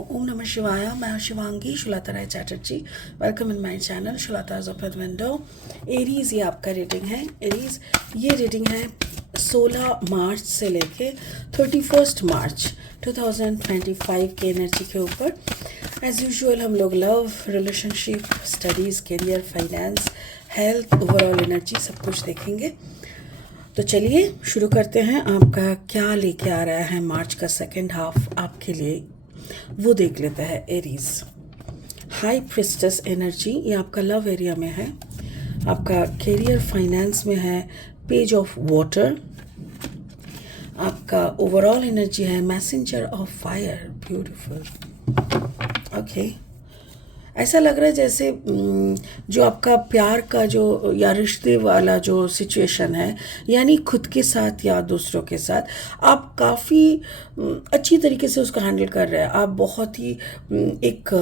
Om Namah Shivaya. मैं हूं Shivangi Shulata Rai Chatterjee. Welcome in my channel Shulata's open window. Aries ये आपका रीडिंग है. एरीज ये रीडिंग है 16 मार्च से लेके 31 मार्च 2025 के एनर्जी के ऊपर. एज यूजुअल हम लोग love, relationship, studies, career, finance, health, overall energy सब कुछ देखेंगे. तो चलिए शुरू करते हैं. आपका क्या लेके आ रहा है मार्च का सेकेंड हाफ आपके लिए, वो देख लेते हैं. एरीज हाई प्रिस्टेस एनर्जी, ये आपका लव एरिया में है, आपका करियर फाइनेंस में है. पेज ऑफ वाटर, आपका ओवरऑल एनर्जी है messenger of fire. Beautiful. Okay, ऐसा लग रहा है जैसे जो आपका प्यार का जो या रिश्ते वाला जो सिचुएशन है, यानी खुद के साथ या दूसरों के साथ, आप काफ़ी अच्छी तरीके से उसको हैंडल कर रहे हैं. आप बहुत ही एक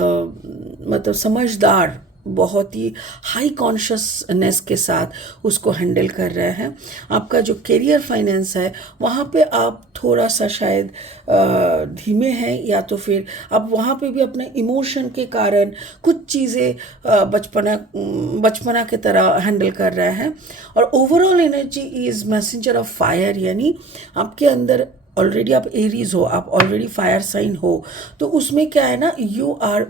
मतलब समझदार, बहुत ही हाई कॉन्शियसनेस के साथ उसको हैंडल कर रहे हैं. आपका जो करियर फाइनेंस है वहाँ पे आप थोड़ा सा शायद धीमे हैं, या तो फिर आप वहाँ पे भी अपने इमोशन के कारण कुछ चीज़ें बचपना की तरह हैंडल कर रहे हैं. और overall energy is messenger of fire, यानी आपके अंदर ऑलरेडी आप एरीज हो, आप ऑलरेडी फायर साइन हो, तो उसमें क्या है ना, यू आर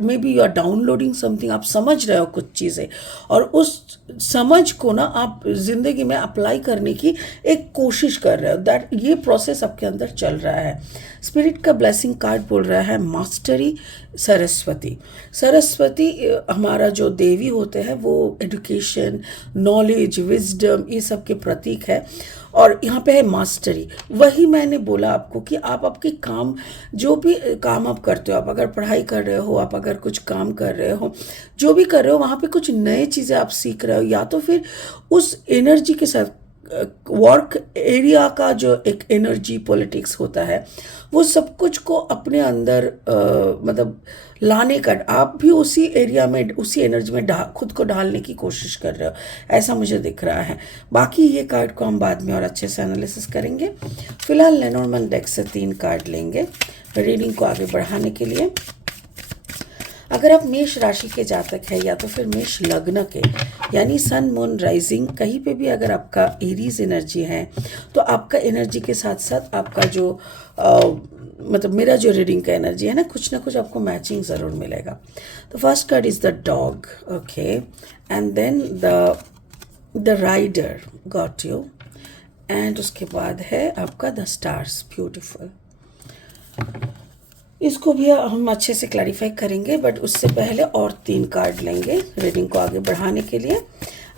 डाउनलोडिंग समथिंग. आप समझ रहे हो कुछ चीज़ें, और उस समझ को ना आप ज़िंदगी में अप्लाई करने की एक कोशिश कर रहे हो. दैट ये प्रोसेस आपके अंदर चल रहा है. स्पिरिट का ब्लेसिंग कार्ड बोल रहा है मास्टरी, सरस्वती. सरस्वती हमारा जो देवी होते हैं वो एजुकेशन, नॉलेज, विजडम, ये सब के प्रतीक है. और यहाँ पे है मास्टरी. वही मैंने बोला आपको कि आप आपके काम, जो भी काम आप करते हो, आप अगर पढ़ाई कर रहे हो, आप अगर कुछ काम कर रहे हो, जो भी कर रहे हो, वहाँ पे कुछ नए चीज़ें आप सीख रहे हो, या तो फिर उस एनर्जी के साथ वर्क एरिया का जो एक एनर्जी पॉलिटिक्स होता है, वो सब कुछ को अपने अंदर मतलब लाने का आप भी उसी एरिया में, उसी एनर्जी में खुद को ढालने की कोशिश कर रहे हो, ऐसा मुझे दिख रहा है. बाकी ये कार्ड को हम बाद में और अच्छे से एनालिसिस करेंगे. फिलहाल लेनोर्मन डेक से 3 कार्ड लेंगे रीडिंग को आगे बढ़ाने के लिए. अगर आप मेष राशि के जातक है, या तो फिर मेष लग्न के, यानी सन, मून, राइजिंग, कहीं पे भी अगर आपका एरीज एनर्जी है, तो आपका एनर्जी के साथ साथ आपका जो मतलब मेरा जो रीडिंग का एनर्जी है ना कुछ आपको मैचिंग ज़रूर मिलेगा. तो first card is the dog. Okay, and then the rider, got you. And उसके बाद है आपका द स्टार्स. ब्यूटीफुल. इसको भी हम अच्छे से क्लैरिफाई करेंगे, बट उससे पहले और 3 कार्ड लेंगे रीडिंग को आगे बढ़ाने के लिए.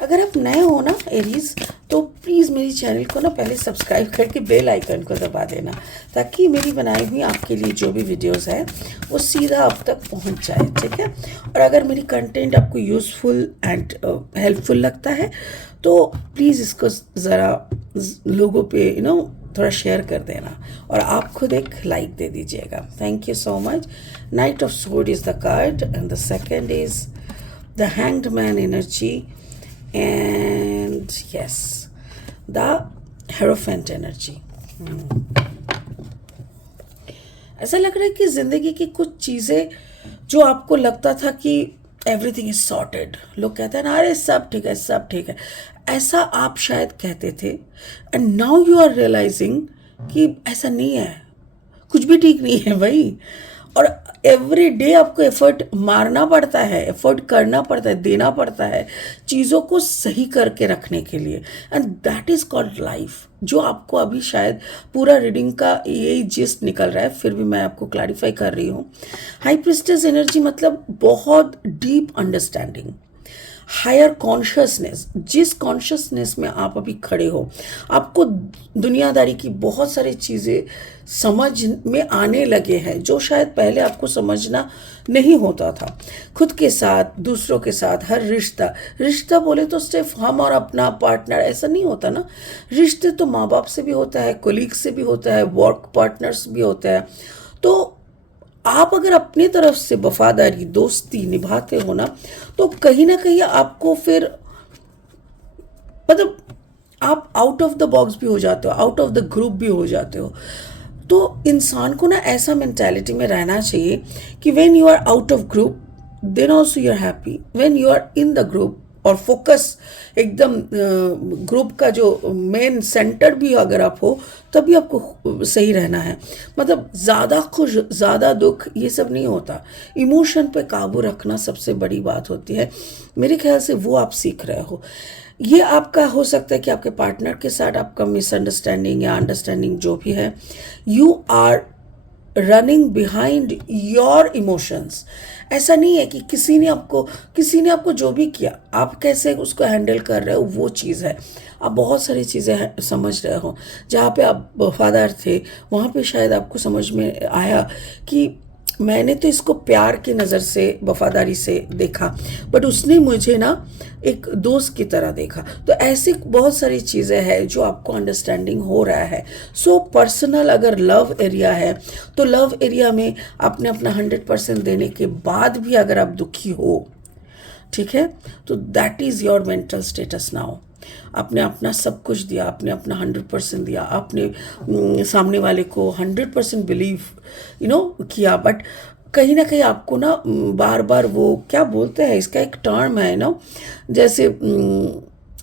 अगर आप नए हो ना एरीज, तो प्लीज़ मेरी चैनल को ना पहले सब्सक्राइब करके बेल आइकन को दबा देना, ताकि मेरी बनाई हुई आपके लिए जो भी वीडियोस है वो सीधा आप तक पहुंच जाए. ठीक है. और अगर मेरी कंटेंट आपको यूज़फुल एंड हेल्पफुल लगता है, तो प्लीज़ इसको ज़रा लोगों पे थोड़ा शेयर कर देना, और आप खुद एक लाइक दे दीजिएगा. Thank you so much. Night of sword is the card, and the second is the hanged man energy, and yes the hierophant energy. ऐसा लग रहा है कि ज़िंदगी की कुछ चीज़ें जो आपको लगता था कि एवरीथिंग इज सॉर्टेड, लोग कहते हैं ना, अरे सब ठीक है, सब ठीक है, ऐसा आप शायद कहते थे, and now you are realising कि ऐसा नहीं है, कुछ भी ठीक नहीं है भाई. और एवरी डे आपको एफर्ट मारना पड़ता है, एफर्ट करना पड़ता है, देना पड़ता है चीज़ों को सही करके रखने के लिए, and that is called life. जो आपको अभी शायद पूरा रीडिंग का यही जिस्ट निकल रहा है, फिर भी मैं आपको क्लैरिफाई कर रही हूँ. हाई प्रिस्टेस एनर्जी मतलब बहुत डीप अंडरस्टैंडिंग, हायर कॉन्शियसनेस. जिस कॉन्शियसनेस में आप अभी खड़े हो, आपको दुनियादारी की बहुत सारी चीज़ें समझ में आने लगे हैं, जो शायद पहले आपको समझना नहीं होता था. खुद के साथ, दूसरों के साथ, हर रिश्ता बोले तो सिर्फ हम और अपना पार्टनर ऐसा नहीं होता ना. रिश्ते तो माँ बाप से भी होता है, कोलीग से भी होता है, वर्क पार्टनर्स भी होता है. तो आप अगर अपनी तरफ से वफादारी, दोस्ती निभाते हो ना, तो कहीं ना कहीं आपको फिर मतलब आप आउट ऑफ द बॉक्स भी हो जाते हो, आउट ऑफ द ग्रुप भी हो जाते हो. तो इंसान को ना ऐसा मेंटालिटी में रहना चाहिए कि when you are out of group then also you are happy, when you are in the group और फोकस एकदम ग्रुप का जो मेन सेंटर भी अगर आप हो तभी आपको सही रहना है। मतलब ज़्यादा खुश ज़्यादा दुख ये सब नहीं होता। इमोशन पे काबू रखना सबसे बड़ी बात होती है। मेरे ख्याल से वो आप सीख रहे हो। ये आपका हो सकता है कि आपके पार्टनर के साथ आपका मिसअंडरस्टैंडिंग या अंडरस्टैंडिंग जो भी है, you are running behind your emotions. ऐसा नहीं है कि किसी ने आपको जो भी किया आप कैसे उसको हैंडल कर रहे हो वो चीज़ है। आप बहुत सारी चीज़ें समझ रहे हो। जहाँ पे आप वफादार थे वहाँ पे शायद आपको समझ में आया कि मैंने तो इसको प्यार की नज़र से वफादारी से देखा, बट उसने मुझे ना एक दोस्त की तरह देखा। तो ऐसी बहुत सारी चीज़ें हैं जो आपको अंडरस्टैंडिंग हो रहा है। सो पर्सनल अगर लव एरिया है तो लव एरिया में आपने अपना 100% देने के बाद भी अगर आप दुखी हो, ठीक है, तो that is your mental status now. आपने अपना सब कुछ दिया, आपने अपना 100% दिया, आपने सामने वाले को 100% बिलीव किया, बट कहीं ना कहीं आपको ना बार बार वो क्या बोलते हैं, इसका एक टर्म है ना, जैसे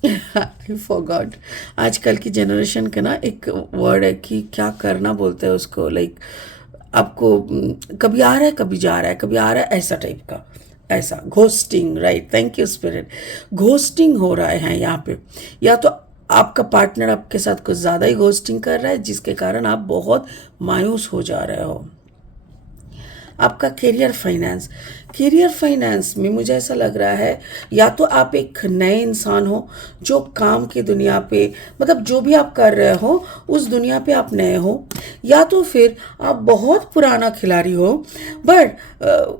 आई फॉरगॉट, आजकल की जनरेशन का ना एक वर्ड है कि क्या करना बोलते हैं उसको, लाइक आपको कभी आ रहा है कभी जा रहा है, कभी आ रहा है, ऐसा टाइप का, ऐसा ghosting, right, thank you spirit. Ghosting हो रहा है यहाँ पे, या तो आपका पार्टनर आपके साथ कुछ ज़्यादा ही घोस्टिंग कर रहा है जिसके कारण आप बहुत मायूस हो जा रहे हो। आपका करियर फाइनेंस में मुझे ऐसा लग रहा है या तो आप एक नए इंसान हो जो काम की दुनिया पे, मतलब जो भी आप कर रहे हो उस दुनिया पे आप नए हो, या तो फिर आप बहुत पुराना खिलाड़ी हो बट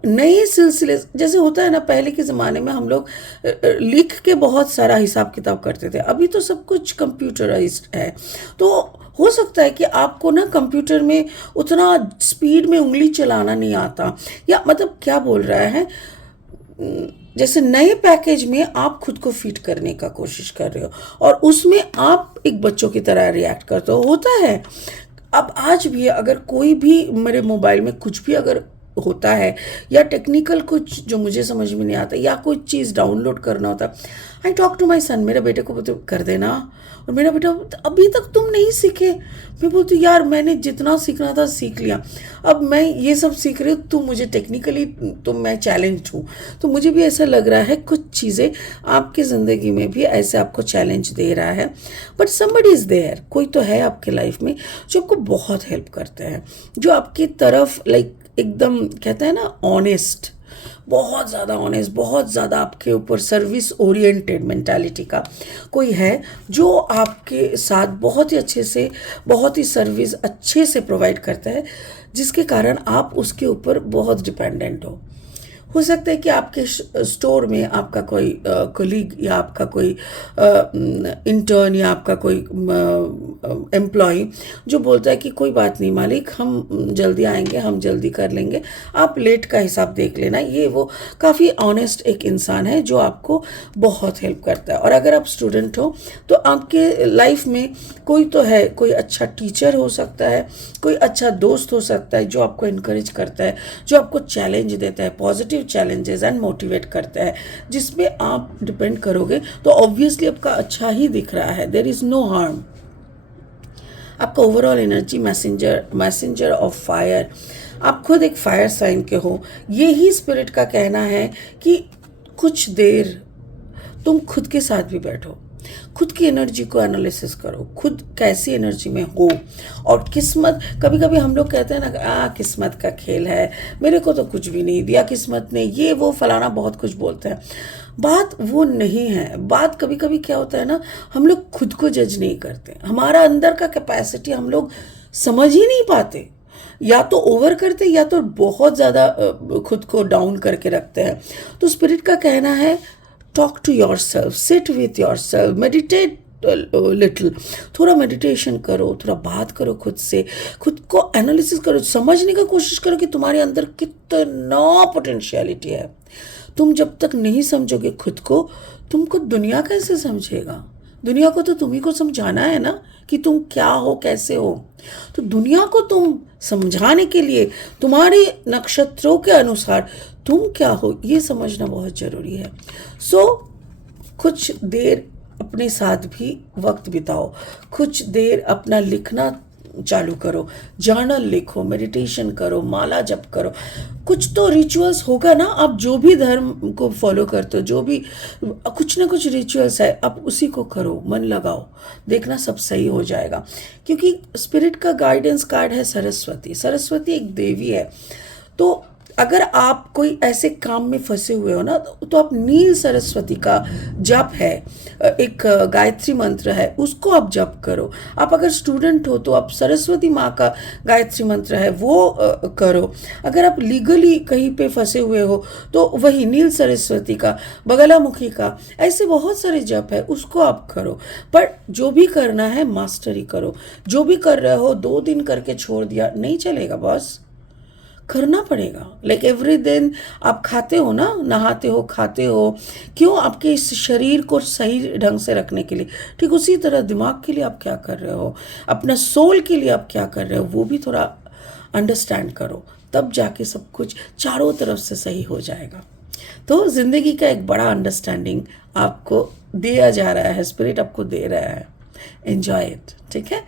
नए सिलसिले, जैसे होता है ना पहले के ज़माने में हम लोग लिख के बहुत सारा हिसाब किताब करते थे, अभी तो सब कुछ कंप्यूटराइज्ड है। तो हो सकता है कि आपको ना कंप्यूटर में उतना स्पीड में उंगली चलाना नहीं आता, या मतलब क्या बोल रहा है, जैसे नए पैकेज में आप खुद को फिट करने का कोशिश कर रहे हो और उसमें आप एक बच्चों की तरह रिएक्ट करते हो, होता है। अब आज भी अगर कोई भी मेरे मोबाइल में कुछ भी अगर होता है या टेक्निकल कुछ जो मुझे समझ में नहीं आता या कोई चीज़ डाउनलोड करना होता, आई टॉक टू माई सन, मेरे बेटे को बोलते कर देना, और मेरा बेटा अभी तक तुम नहीं सीखे। मैं बोलती यार मैंने जितना सीखना था सीख लिया, अब मैं ये सब सीख रही हूँ, तो मुझे टेक्निकली तो मैं चैलेंज हूँ। तो मुझे भी ऐसा लग रहा है कुछ चीज़ें आपकी ज़िंदगी में भी ऐसे आपको चैलेंज दे रहा है, बट समबडी इज़ देयर, कोई तो है आपके लाइफ में जो आपको बहुत हेल्प करते हैं, जो आपकी तरफ लाइक एकदम कहते हैं ना ऑनेस्ट, बहुत ज़्यादा ऑनेस्ट, बहुत ज़्यादा आपके ऊपर सर्विस ओरिएंटेड मेंटालिटी का कोई है जो आपके साथ बहुत ही अच्छे से, बहुत ही सर्विस अच्छे से प्रोवाइड करता है, जिसके कारण आप उसके ऊपर बहुत डिपेंडेंट हो सकता है कि आपके स्टोर में आपका कोई कोलीग या आपका कोई इंटर्न या आपका कोई एम्प्लॉय जो बोलता है कि कोई बात नहीं मालिक, हम जल्दी आएंगे, हम जल्दी कर लेंगे, आप लेट का हिसाब देख लेना, ये वो काफ़ी ऑनेस्ट एक इंसान है जो आपको बहुत हेल्प करता है। और अगर आप स्टूडेंट हो तो आपके लाइफ में कोई तो है, कोई अच्छा टीचर हो सकता है, कोई अच्छा दोस्त हो सकता है जो आपको इनकरेज करता है, जो आपको चैलेंज देता है, पॉजिटिव चैलेंजेस एंड मोटिवेट करता है, जिसमें आप डिपेंड करोगे तो ऑब्वियसली आपका अच्छा ही दिख रहा है, देयर इज़ नो हार्म। आपका overall energy messenger of fire, आप खुद एक फायर साइन के हो। यही स्पिरिट का कहना है कि कुछ देर तुम खुद के साथ भी बैठो, खुद की एनर्जी को एनालिसिस करो, खुद कैसी एनर्जी में हो। और किस्मत, कभी कभी हम लोग कहते हैं ना किस्मत का खेल है, मेरे को तो कुछ भी नहीं दिया किस्मत ने, ये वो फलाना बहुत कुछ बोलते हैं, बात वो नहीं है। बात कभी कभी क्या होता है ना, हम लोग खुद को जज नहीं करते, हमारा अंदर का कैपेसिटी हम लोग समझ ही नहीं पाते, या तो ओवर करते या तो बहुत ज़्यादा खुद को डाउन करके रखते हैं। तो स्पिरिट का कहना है talk to your self, sit with your self, meditate little, थोड़ा मेडिटेशन करो, थोड़ा बात करो खुद से, खुद को एनालिसिस करो, समझने का कोशिश करो कि तुम्हारे अंदर कितना पोटेंशियलिटी है। तुम जब तक नहीं समझोगे खुद को, तुमको दुनिया कैसे समझेगा, दुनिया को तो तुम्ही को समझाना है ना कि तुम क्या हो, कैसे हो। तो दुनिया को तुम समझाने के लिए तुम्हारी नक्षत्रों के अनुसार तुम क्या हो ये समझना बहुत ज़रूरी है। सो कुछ देर अपने साथ भी वक्त बिताओ, कुछ देर अपना लिखना चालू करो, जर्नल लिखो, मेडिटेशन करो, माला जप करो। कुछ तो रिचुअल्स होगा ना, आप जो भी धर्म को फॉलो करते हो, जो भी कुछ ना कुछ रिचुअल्स है, आप उसी को करो, मन लगाओ, देखना सब सही हो जाएगा। क्योंकि स्पिरिट का गाइडेंस कार्ड है सरस्वती। सरस्वती एक देवी है। तो अगर आप कोई ऐसे काम में फंसे हुए हो ना, तो आप नील सरस्वती का जप है, एक गायत्री मंत्र है, उसको आप जप करो। आप अगर स्टूडेंट हो तो आप सरस्वती माँ का गायत्री मंत्र है वो करो। अगर आप लीगली कहीं पे फंसे हुए हो तो वही नील सरस्वती का, बगलामुखी का, ऐसे बहुत सारे जप है, उसको आप करो। पर जो भी करना है मास्टरी करो। जो भी कर रहे हो 2 दिन करके छोड़ दिया नहीं चलेगा बॉस, करना पड़ेगा। लाइक एवरी दिन आप खाते हो ना, नहाते हो, खाते हो, क्यों? आपके इस शरीर को सही ढंग से रखने के लिए। ठीक उसी तरह दिमाग के लिए आप क्या कर रहे हो, अपना सोल के लिए आप क्या कर रहे हो, वो भी थोड़ा अंडरस्टैंड करो, तब जाके सब कुछ चारों तरफ से सही हो जाएगा। तो ज़िंदगी का एक बड़ा अंडरस्टैंडिंग आपको दिया जा रहा है, स्पिरिट आपको दे रहा है। Enjoy it. ठीक है,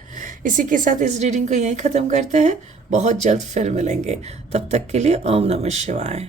इसी के साथ इस रीडिंग को यहीं ख़त्म करते हैं। बहुत जल्द फिर मिलेंगे, तब तक के लिए ओम नमः शिवाय।